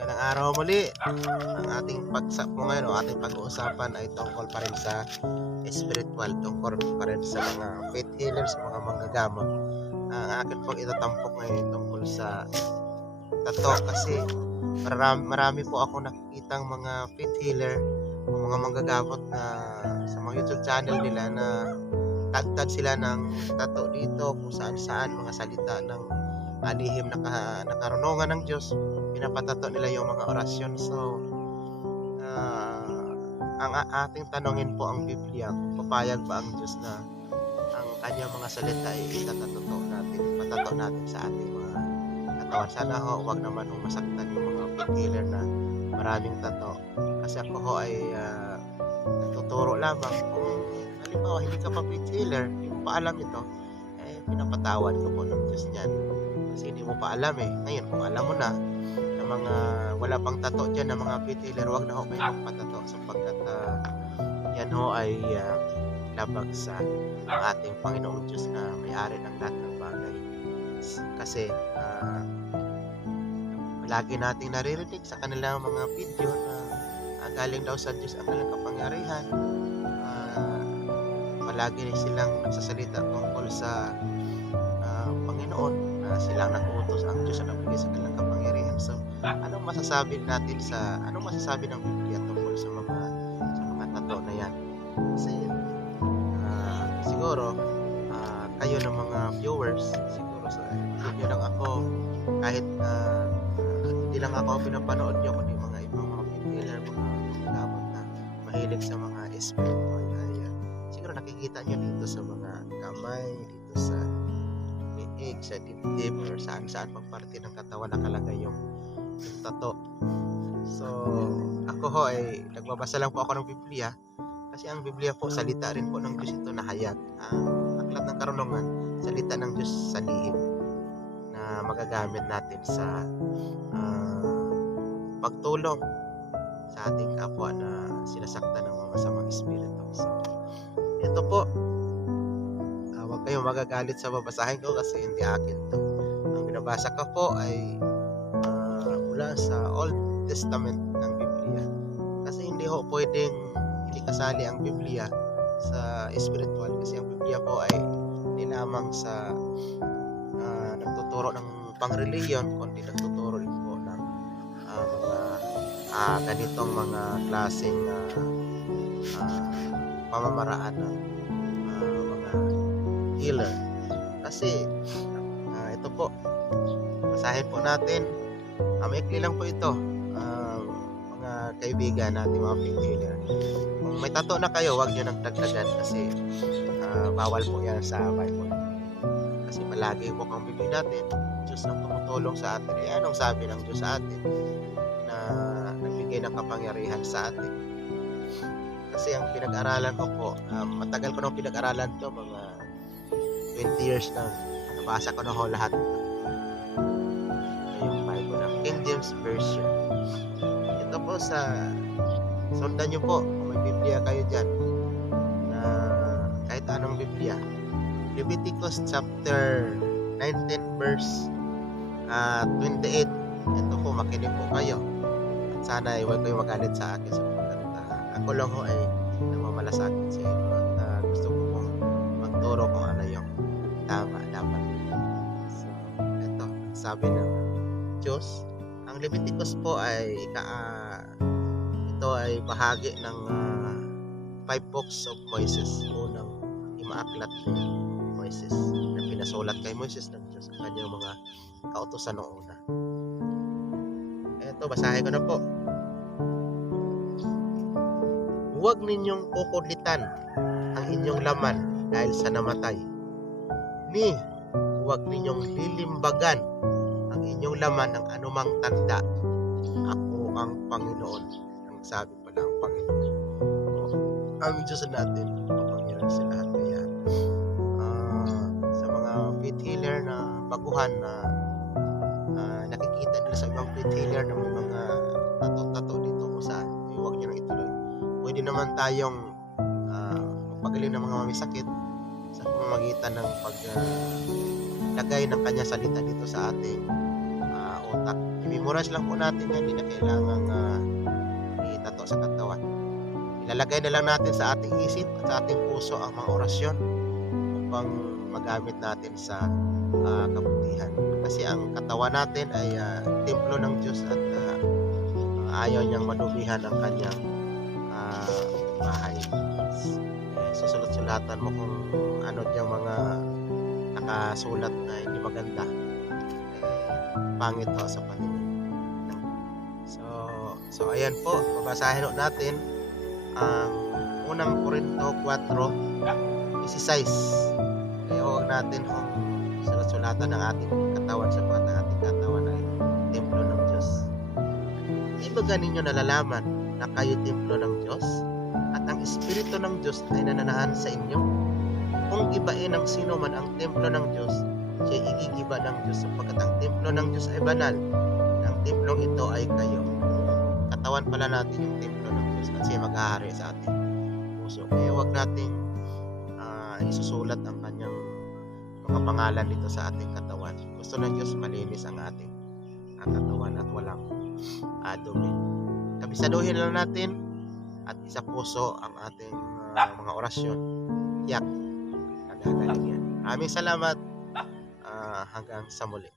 Magandang araw muli. Ang ating pagsa po ngayon o ating pag-uusapan ay tungkol pa rin sa spiritual, tungkol pa rin sa mga faith healers, sa mga manggagamot. Ang akin pong itatampok ngayon tungkol sa tato kasi marami po ako nakikitang mga faith healer o mga manggagamot na sa mga YouTube channel nila na tagtag sila ng tato dito kung saan saan mga salita ng alihim na karunungan ng Diyos, pinapatato nila yung mga orasyon. So ang ating tanongin po ang Biblia kung papayag ba ang Diyos na ang kanyang mga salita ay ipatato natin sa ating mga katawan. Sana ho, wag naman hong masaktan yung mga faith healer na maraming tato. Kasi ako ho ay nagtuturo lamang. Kung halimbawa hindi ka pa faith healer, hindi mo pa alam ito, pinapatawad ko po ng Diyos niyan. Kasi hindi mo pa alam Ngayon, kung alam mo na mga wala pang tato dyan na mga faith healer, wag na ho kayo magpatato sapagkat yan ho ay labag sa ating Panginoong Diyos na may-ari ng lahat ng bagay. Kasi palagi nating naririnig sa kanilang mga video na galing daw sa Diyos ang kanilang kapangyarihan. Palagi silang nagsasalita tungkol sa Panginoon na silang nakuutos ang Diyos na nagbigay sa kanilang kapangyarihan. So, anong masasabi ng Biblia tungkol sa mga tato na yan? Kasi siguro kayo ng mga viewers, siguro sa inyo lang ako, kahit hindi lang ako pinapanood nyo, kundi mga ibang mga pinila, mga gamot na mahilig sa mga spiritual ay siguro nakikita nyo dito sa mga kamay, dito sa liig, sa dibdib, or saan pang parte ng katawan nakalagay yung tato. So ako ho ay nagbabasa lang po ako ng Biblia, kasi ang Biblia po salita rin po ng Diyos ito na hayag. Ang aklat ng karunungan, salita ng Diyos sa lihim na magagamit natin sa pagtulong sa ating kapwa na sinasaktan ng mga masamang espiritu. So ito po, huwag kayong magagalit sa babasahin ko kasi hindi akin to. Ang binabasa ko po ay mula sa Old Testament ng Biblia, kasi hindi ho pwedeng hindi kasali ang Biblia sa spiritual, kasi ang Biblia po ay hindi lamang sa nagtuturo ng pangreliyon, kundi nagtuturo din po ng mga ganitong mga klaseng pamamaraan ng mga healer. Kasi ito po, basahin po natin. Maikli lang po ito, mga kaibigan natin, mga faith healer. Kung may tato na kayo, huwag nyo nang dagdagan kasi bawal po yan sa Bible. Kasi palagi po kang bibig natin, Diyos ang tumutulong sa atin. Anong sabi ng Diyos sa atin na nagbigay ng kapangyarihan sa atin? Kasi ang pinag-aralan ko po, matagal ko nang pinag-aralan to, mga 20 years na. Nabasa ko na ho lahat yung Bible ng King James Version. Ito po sundan nyo po kung may Biblia kayo dyan, na kahit anong Biblia. Leviticus chapter 19 verse 28. Ito po, makinig po kayo at sana huwag kayo magalit sa akin sapagkat ako lang ho ay namamalasakit sa inyo at gusto ko pong magturo kung ano yung tama dapat. So ito, sabi ng Diyos, ang Leviticus po ay ito ay bahagi ng 5 books of Moses, unang 5 aklat ni Moses na pinasulat kay Moses ng Diyos ang kanyang mga kautusan noong una. Ito, basahin ko na po. Huwag ninyong kukudlitan ang inyong laman dahil sa namatay, ni huwag ninyong lilimbagan ang inyong laman ng anumang tanda. Ako ang Panginoon. Ang sabi pala ang Panginoon. Ang Diyos natin, kapangyarihan sa lahat. Kaya sa mga faith healer na baguhan na nakikita nila sa ibang faith healer na may mga tato dito kung saan, huwag nyo nang ituloy. Pwede naman tayong magpagaling ng mga may sakit sa pamamagitan ng paglagay ng kanya salita dito sa ating utak. memorize lang po natin yan, hindi na kailangang itato sa katawan. Ilalagay na lang natin sa ating isip at sa ating puso ang mga orasyon upang magamit natin sa kabutihan. Kasi ang katawan natin ay templo ng Diyos at ayaw niyang madumihan ang kanyang bahay. Susulat-sulatan mo kung ano diyang mga nakasulat na hindi maganda. Pangit ho sa paningin. So ayan po, babasahin natin ang unang Korinto 4:16. Kaya huwag natin sulat-sulatan ng ating katawan sapagkat ang ating katawan ay templo ng Diyos. Di ba ganinyo nalalaman na kayo templo ng Diyos at ang Espiritu ng Diyos ay nananahan sa inyo? Kung gibain ng sino man ang templo ng Diyos, siya igigiba ng Diyos sapagkat ang templo ng Diyos ay banal. Ang templong ito ay kayo. Katawan pala natin yung templo ng Diyos at siya maghahari sa ating puso. Kaya huwag nating isusulat ang kanyang mga pangalan dito sa ating katawan. Gusto ng Diyos malinis ang ating katawan at walang dumi. Kabisaduhin lang natin at isa puso ang ating mga orasyon. Yak. Nagagaling yan. Maraming salamat. Hanggang sa muli.